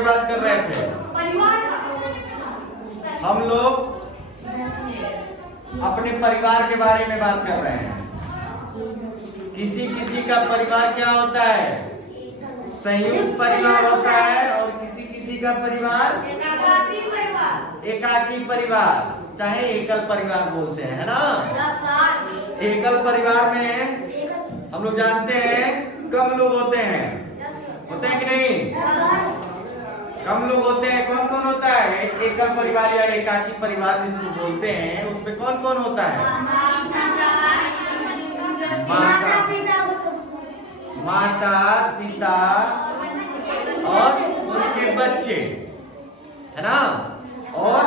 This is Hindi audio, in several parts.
पे बात कर रहे थे? हम लोग अपने परिवार के बारे में बात कर रहे हैं। किसी किसी का परिवार क्या होता है? संयुक्त परिवार होता है, और किसी किसी का परिवार एकाकी परिवार, चाहे एकल परिवार बोलते हैं, है ना। एकल परिवार में हम लोग जानते हैं कम लोग होते हैं कि नहीं? कम लोग होते हैं। कौन कौन होता है? एकल परिवार या एकाकी परिवार जिसको बोलते हैं, उसमें कौन कौन होता है? माता, पिता और उनके बच्चे, है ना। और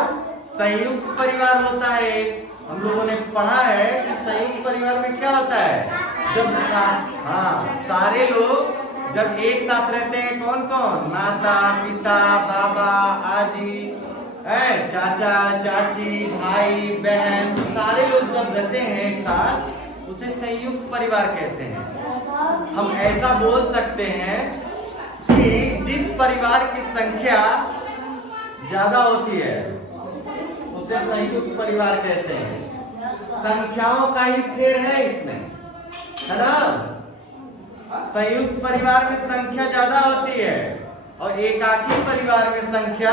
संयुक्त परिवार होता है। हम लोगों ने पढ़ा है कि संयुक्त परिवार में क्या होता है? जब सारे लोग जब एक साथ रहते हैं। कौन कौन? माता, पिता, बाबा, आजी, चाचा, चाची, भाई, बहन, सारे लोग जब रहते हैं एक साथ, उसे संयुक्त परिवार कहते हैं। हम ऐसा बोल सकते हैं कि जिस परिवार की संख्या ज्यादा होती है उसे संयुक्त परिवार कहते हैं। संख्याओं का ही फेर है इसमें, है ना। संयुक्त परिवार में संख्या ज्यादा होती है और एकाकी परिवार में संख्या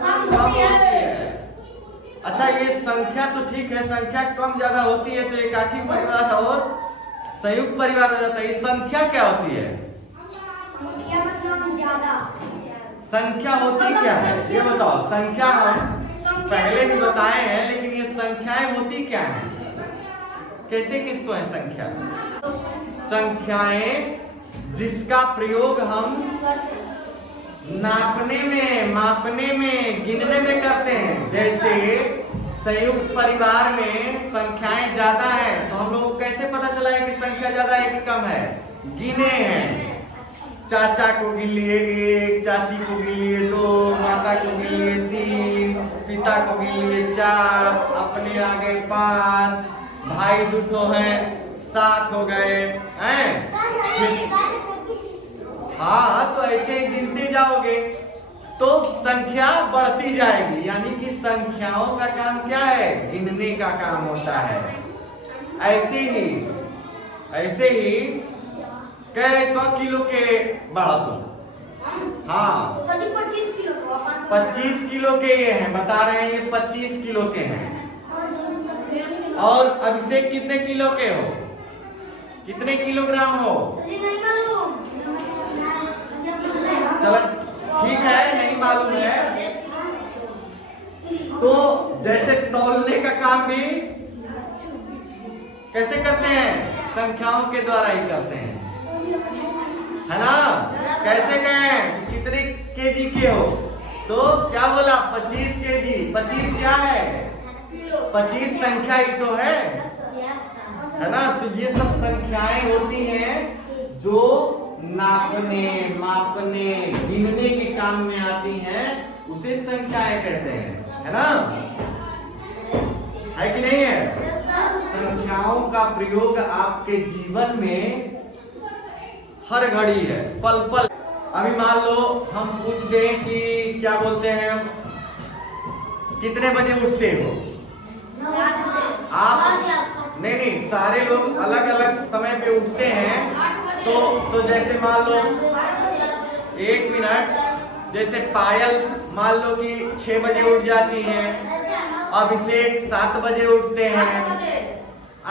कम होती है। अच्छा, ये संख्या तो ठीक है, संख्या कम ज्यादा होती है तो एकाकी परिवार और संयुक्त परिवार हो जाता है। ये संख्या क्या होती है? संख्या मतलब ज्यादा। संख्या होती क्या है ये बताओ। संख्या हम पहले भी बताए हैं, लेकिन ये संख्याएं होती क्या है? कहते किसको है संख्या? संख्याएं जिसका प्रयोग हम नापने में, मापने में, गिनने में करते हैं। जैसे संयुक्त परिवार में संख्याएं ज्यादा हैं, तो हम लोगों को कैसे पता चला है कि संख्या ज्यादा है कि कम है? गिने हैं। चाचा को गिन लिए 1, चाची को गिन लिए 2, माता को गिन लिए 3, पिता को गिन लिए 4, अपने आ गए 5, भाई दूठो हैं 7 हो गए हैं। हाँ, तो ऐसे ही गिनते जाओगे तो संख्या बढ़ती जाएगी। यानी कि संख्याओं का काम क्या है? गिनने का काम होता है। ऐसे ही क किलो के बड़ा तुम? हाँ, 25 किलो के ये हैं, बता रहे हैं ये 25 किलो के हैं। और अभिषेक कितने किलो के हो? कितने किलोग्राम हो? चलो ठीक है, नहीं मालूम है। तो जैसे तौलने का काम भी कैसे करते हैं? संख्याओं के द्वारा ही करते हैं, है ना। कैसे कहें कितने केजी के हो? तो क्या बोला? 25 केजी। 25 क्या है? 25 संख्या ही तो है ना। तो ये सब संख्याएं होती हैं जो नापने, मापने, गिनने के काम में आती हैं, उसे संख्याएं कहते हैं, है ना। है कि नहीं है? संख्याओं का प्रयोग आपके जीवन में हर घड़ी है, पल पल। अभी मान लो हम पूछ दें कि क्या बोलते हैं, कितने बजे उठते हो आप? नहीं, सारे लोग अलग अलग समय पे उठते हैं। तो जैसे मान लो 1 मिनट, जैसे पायल मान लो कि 6 बजे उठ जाती हैं, अभिषेक 7 बजे उठते हैं,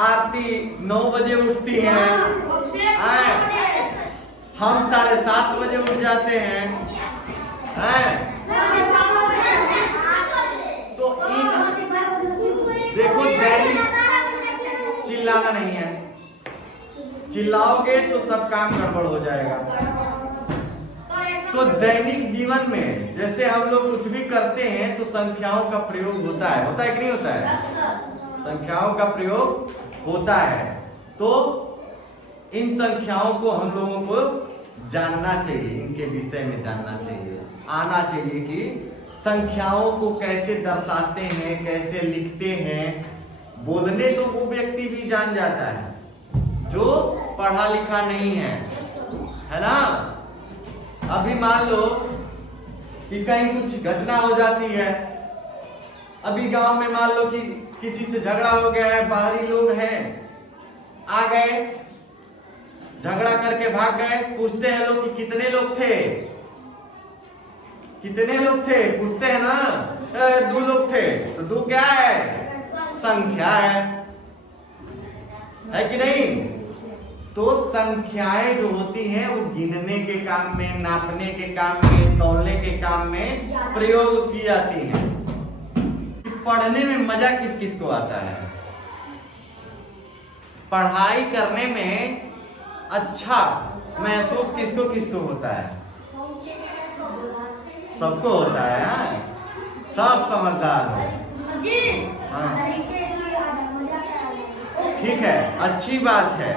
आरती 9 बजे उठती हैं, हम 7:30 बजे उठ जाते हैं। तो देखो, दैनिक चिल्लाना नहीं है, चिल्लाओगे तो सब काम गड़बड़ हो जाएगा। तो दैनिक जीवन में जैसे हम लोग कुछ भी करते हैं तो संख्याओं का प्रयोग होता है कि नहीं होता है? संख्याओं का प्रयोग होता है। तो इन संख्याओं को हम लोगों को जानना चाहिए, इनके विषय में जानना चाहिए, आना चाहिए कि संख्याओं को कैसे दर्शाते हैं, कैसे लिखते हैं। बोलने तो वो व्यक्ति भी जान जाता है जो पढ़ा लिखा नहीं है, है ना। अभी मान लो कि कहीं कुछ घटना हो जाती है। अभी गांव में मान लो कि किसी से झगड़ा हो गया है, बाहरी लोग हैं, आ गए, झगड़ा करके भाग गए, पूछते हैं लोग कि कितने लोग थे, कितने लोग थे, पूछते हैं ना, 2 लोग थे। तो 2 क्या है? संख्या है कि नहीं? तो संख्याएं जो होती हैं वो गिनने के काम में, नापने के काम में, तौलने के काम में प्रयोग की जाती हैं। पढ़ने में मजा किस किस को आता है? पढ़ाई करने में अच्छा महसूस किसको किसको होता है? सबको होता है। हाँ? सब समझदार हो। हाँ। ठीक है, अच्छी बात है,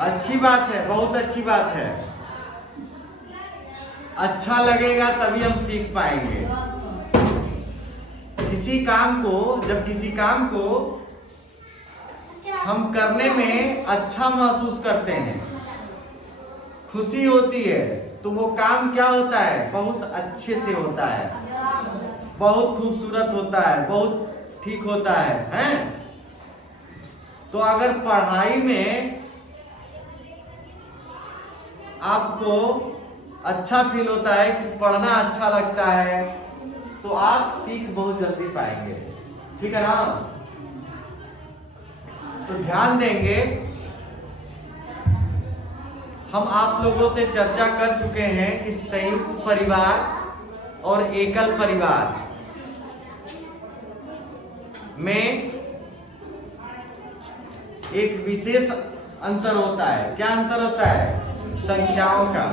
अच्छी बात है, बहुत अच्छी बात है। अच्छा लगेगा तभी हम सीख पाएंगे। किसी काम को, जब किसी काम को हम करने में अच्छा महसूस करते हैं, खुशी होती है, तो वो काम क्या होता है? बहुत अच्छे से होता है, बहुत खूबसूरत होता है, बहुत ठीक होता है, हैं? तो अगर पढ़ाई में आपको अच्छा फील होता है कि पढ़ना अच्छा लगता है, तो आप सीख बहुत जल्दी पाएंगे। ठीक है ना? तो ध्यान देंगे। हम आप लोगों से चर्चा कर चुके हैं कि संयुक्त परिवार और एकल परिवार में एक विशेष अंतर होता है। क्या अंतर होता है? संख्याओं का।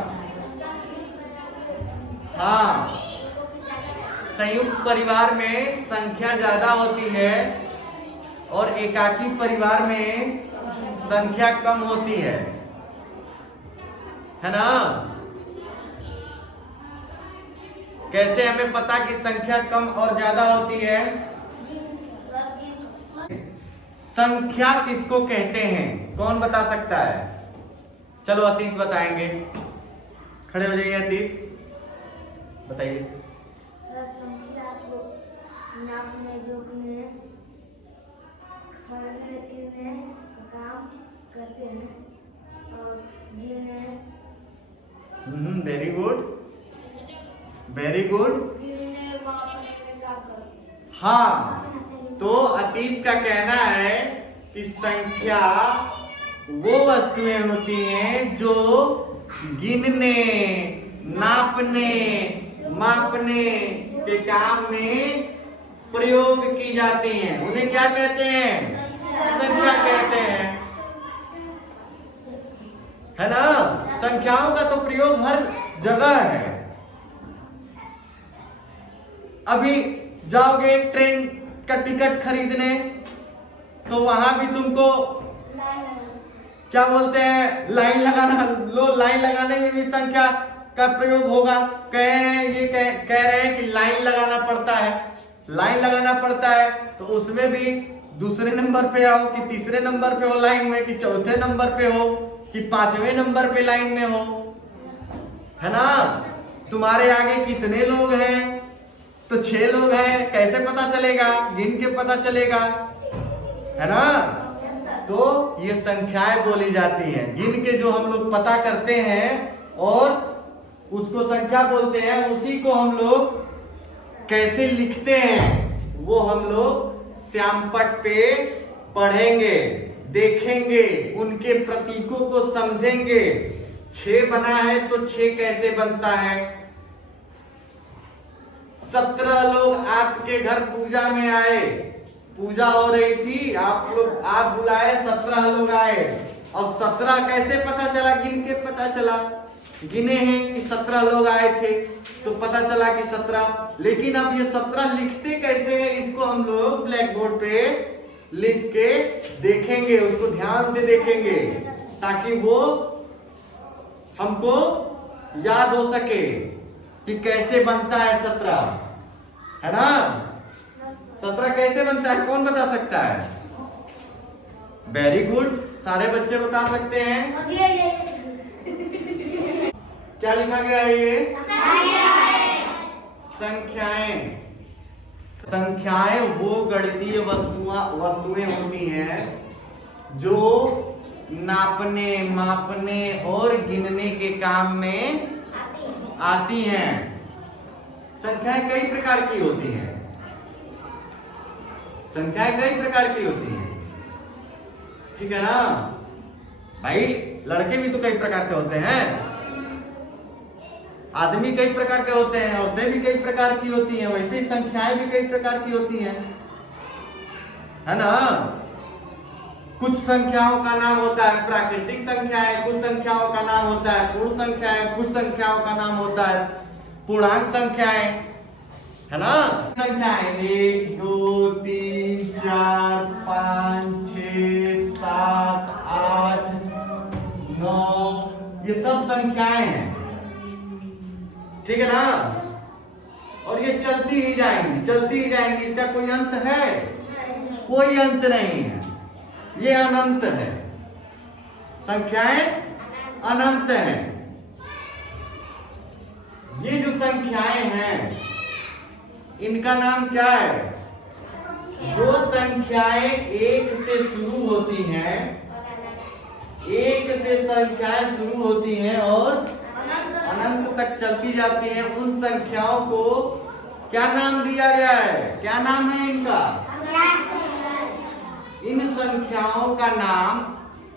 हाँ, संयुक्त परिवार में संख्या ज्यादा होती है और एकाकी परिवार में संख्या कम होती है ना? कैसे हमें पता कि संख्या कम और ज्यादा होती है? संख्या किसको कहते हैं? कौन बता सकता है? चलो अतीश बताएंगे। खड़े हो जाइए अतीश, बताइए। सर, संख्या को नापने, जोखने, खाने पीने का काम करते हैं और गिनने। Very good, very good. गिनने मापने में काम करते हैं। हाँ, तो अतीश का कहना है कि संख्या वो वस्तुएं होती हैं जो गिनने, नापने, मापने के काम में प्रयोग की जाती हैं। उन्हें क्या कहते हैं? संख्या कहते हैं, है ना? संख्याओं का तो प्रयोग हर जगह है। अभी जाओगे ट्रेन का टिकट खरीदने, तो वहां भी तुमको क्या बोलते हैं? लाइन लगाना। लो, लाइन लगाने में भी संख्या का प्रयोग होगा। कह रहे हैं कि लाइन लगाना पड़ता है, लाइन लगाना पड़ता है, तो उसमें भी दूसरे नंबर पे हो कि तीसरे नंबर पे हो लाइन में, कि चौथे नंबर पे हो कि 5वें नंबर पे लाइन में हो, है ना? तुम्हारे आगे कितने लोग हैं? तो 6 लोग हैं। कैसे पता चलेगा? गिन के पता चलेगा, है ना? तो ये संख्याएं बोली जाती हैं। गिन के जो हम लोग पता करते हैं और उसको संख्या बोलते हैं, उसी को हम लोग कैसे लिखते हैं वो हम लोग श्यामपट्ट पे पढ़ेंगे, देखेंगे, उनके प्रतीकों को समझेंगे। 6 बना है तो 6 कैसे बनता है? 17 लोग आपके घर पूजा में आए, पूजा हो रही थी, आप बुलाए, 17 लोग आए। अब 17 कैसे पता चला? गिन के पता चला। गिने हैं कि 17 लोग आए थे, तो पता चला कि 17। लेकिन अब ये 17 लिखते कैसे हैं? इसको हम लोग ब्लैक बोर्ड पे लिख के देखेंगे, उसको ध्यान से देखेंगे, ताकि वो हमको याद हो सके कि कैसे बनता है 17, है ना? 17 कैसे बनता है? कौन बता सकता है? वेरी गुड, सारे बच्चे बता सकते हैं। क्या लिखा गया है ये? संख्याएं। संख्याएं वो गणितीय वस्तुएं होती हैं जो नापने, मापने और गिनने के काम में आती हैं। संख्याएं कई प्रकार की होती हैं। संख्याएं कई प्रकार की होती हैं, ठीक है ना भाई। लड़के भी तो कई प्रकार के होते हैं, आदमी कई प्रकार के होते हैं, औरतें भी कई प्रकार की होती हैं, वैसे ही संख्याएं भी कई प्रकार की होती हैं, है ना। कुछ संख्याओं का नाम होता है प्राकृतिक संख्याएं, कुछ संख्याओं का नाम होता है पूर्ण संख्याएं, कुछ संख्याओं का नाम होता है पूर्णांक संख्याएं, है ना। संख्याएं 1 2 3 4 5 6 7 8 9, ये सब संख्याएं हैं, ठीक है ना। और ये चलती ही जाएंगी, चलती ही जाएंगी, इसका कोई अंत है? कोई अंत नहीं है, ये अनंत है। संख्याएं अनंत हैं। ये जो संख्याएं हैं इनका नाम क्या है? जो संख्याएं 1 से शुरू होती हैं, 1 से संख्याएं शुरू होती हैं और अनंत तक चलती जाती हैं, उन संख्याओं को क्या नाम दिया गया है? क्या नाम है इनका? इन संख्याओं का नाम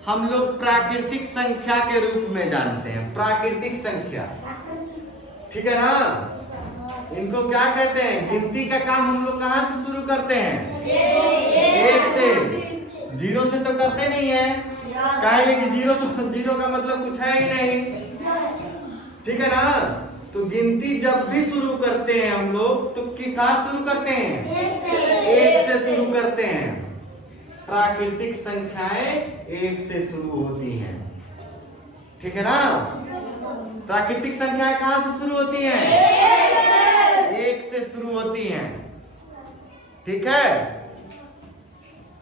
हम लोग प्राकृतिक संख्या के रूप में जानते हैं। प्राकृतिक संख्या, ठीक है ना। इनको क्या कहते हैं? गिनती का काम हम लोग कहां से शुरू करते हैं? 1 से। 0 से तो करते नहीं है, काहे कि जीरो का मतलब कुछ है ही नहीं, ठीक है ना। तो गिनती जब भी शुरू करते हैं हम लोग तो कहां शुरू करते हैं? 1 से शुरू करते हैं। प्राकृतिक संख्याएं 1 से शुरू होती हैं, ठीक है ना। प्राकृतिक संख्याएं कहां से शुरू होती हैं? 1 से शुरू होती हैं, ठीक है।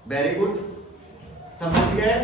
वेरी गुड, समझ गए।